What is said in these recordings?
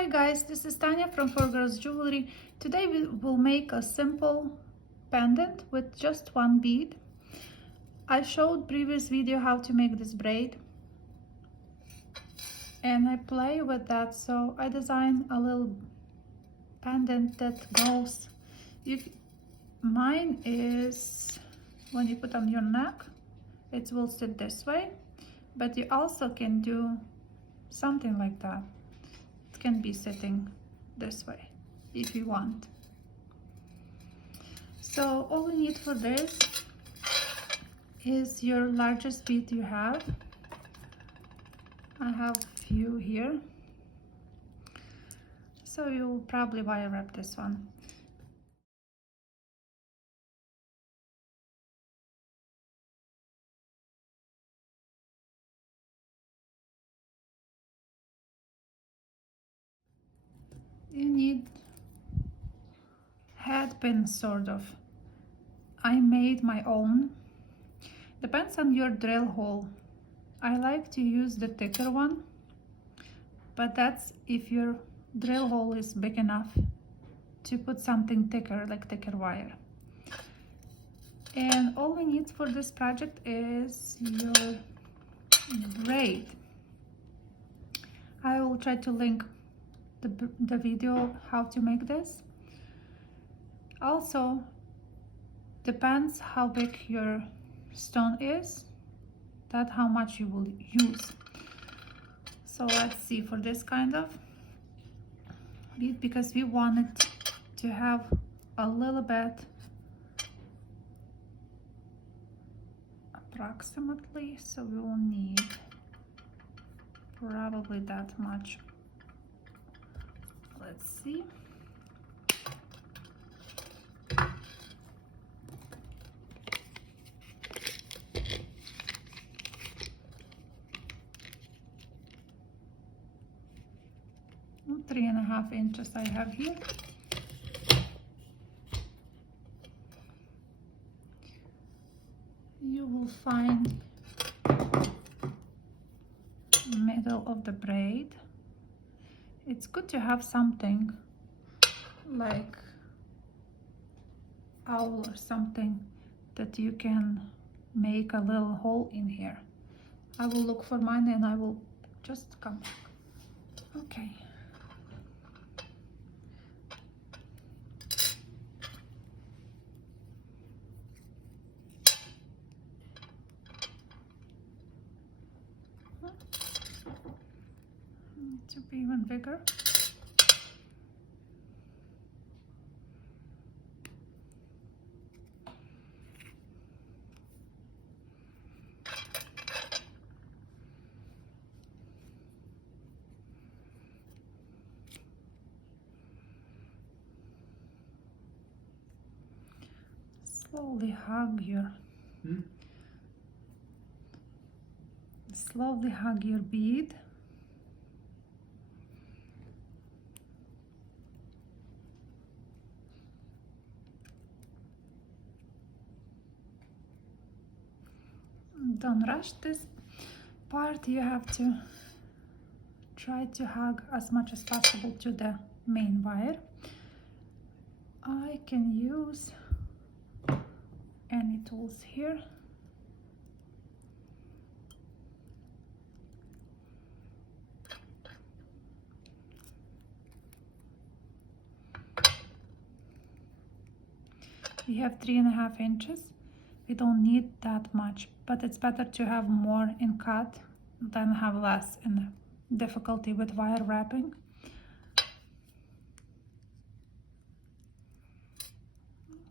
Hi guys, this is Tanya from 4Girls Jewelry. Today we will make a simple pendant with just one bead. I showed previous video how to make this braid and I play with that, so I designed a little pendant that goes. Mine is when you put on your neck, it will sit this way, but you also can do something like that. It can be sitting this way if you want. So all we need for this is your largest bead you have. I have a few here, so you'll probably wire wrap this one. You need head pin, sort of. I made my own. Depends on your drill hole. I like to use the thicker one, but that's if your drill hole is big enough to put something thicker, like thicker wire. And all we need for this project is your braid. I will try to link the video how to make this. Also, depends how big your stone is, that how much you will use. So let's see, for this kind of bead, because we want it to have a little bit, approximately, so we will need probably that much. Let's see. Oh, 3.5 inches I have here. You will find middle of the braid. It's good to have something like owl or something that you can make a little hole in here. I will look for mine and I will just come back. Okay. Need to be even bigger. Slowly hug your bead. Don't rush this part. You have to try to hug as much as possible to the main wire. I can use any tools here. We have 3.5 inches. We don't need that much, but it's better to have more in cut than have less in difficulty with wire wrapping.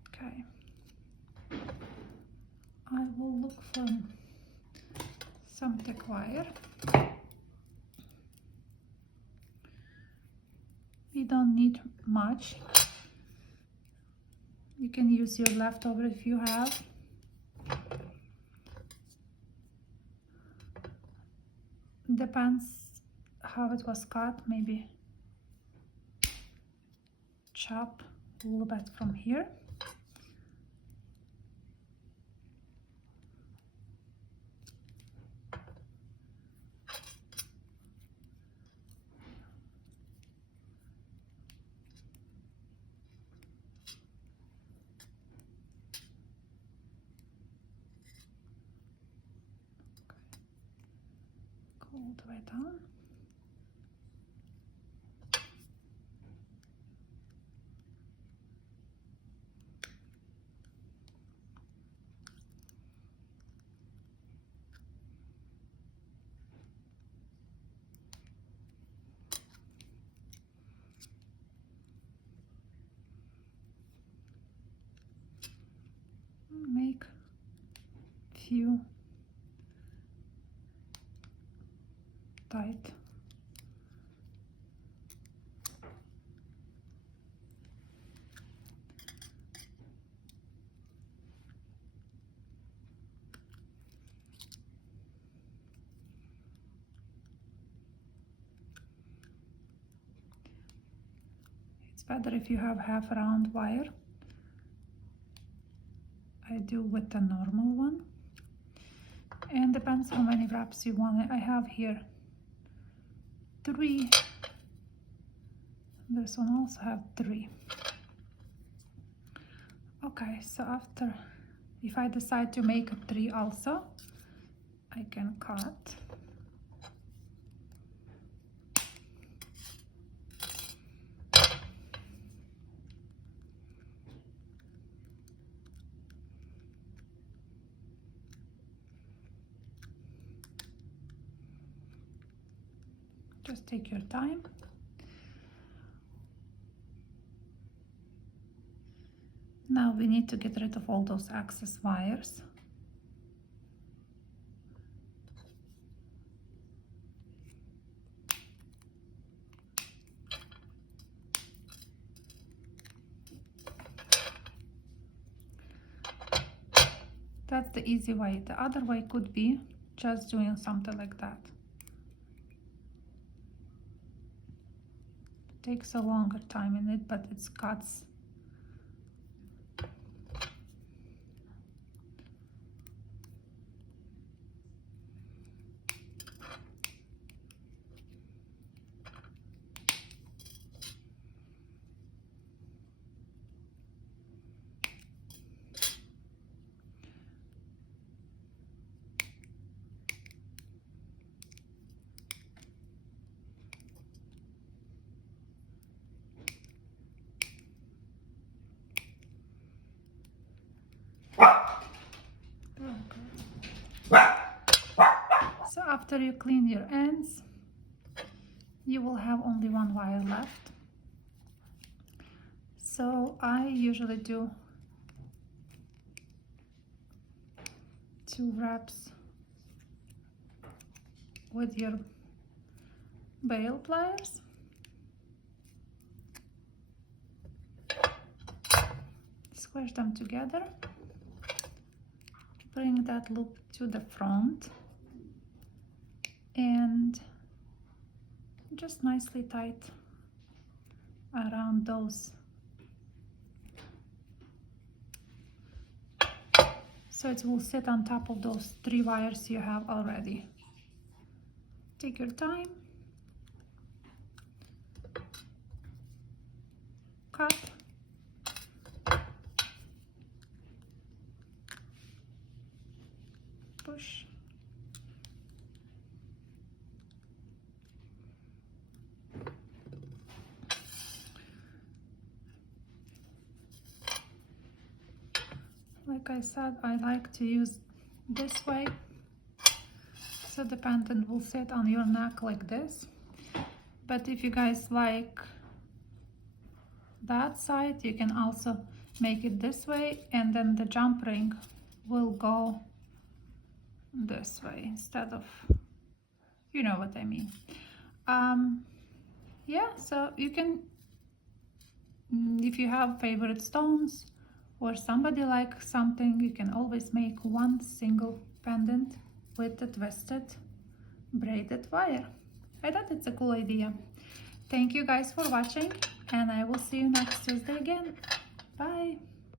Okay. I will look for some thick wire. We don't need much. You can use your leftover if you have. Depends how it was cut. Maybe chop a little bit from here. all the way down. Make few tight. It's better if you have half round wire. I do with the normal one, and depends how many wraps you want. I have here 3. This one also have 3. Okay, so after, if I decide to make a 3 also, I can cut. Just take your time. Now we need to get rid of all those excess wires. That's the easy way. The other way could be just doing something like that. Takes a longer time in it, but it cuts. So after you clean your ends, you will have only one wire left. So I usually do 2 wraps with your bail pliers. Squish them together. Bring that loop to the front and just nicely tight around those. So it will sit on top of those 3 wires you have already. Take your time. Cut. Push. Like I said, I like to use this way, so the pendant will sit on your neck like this. But if you guys like that side, you can also make it this way, and then the jump ring will go this way instead of, you know what I mean. Yeah, so you can, if you have favorite stones or somebody likes something, you can always make one single pendant with the twisted braided wire. I thought it's a cool idea. Thank you guys for watching, and I will see you next Tuesday again. Bye.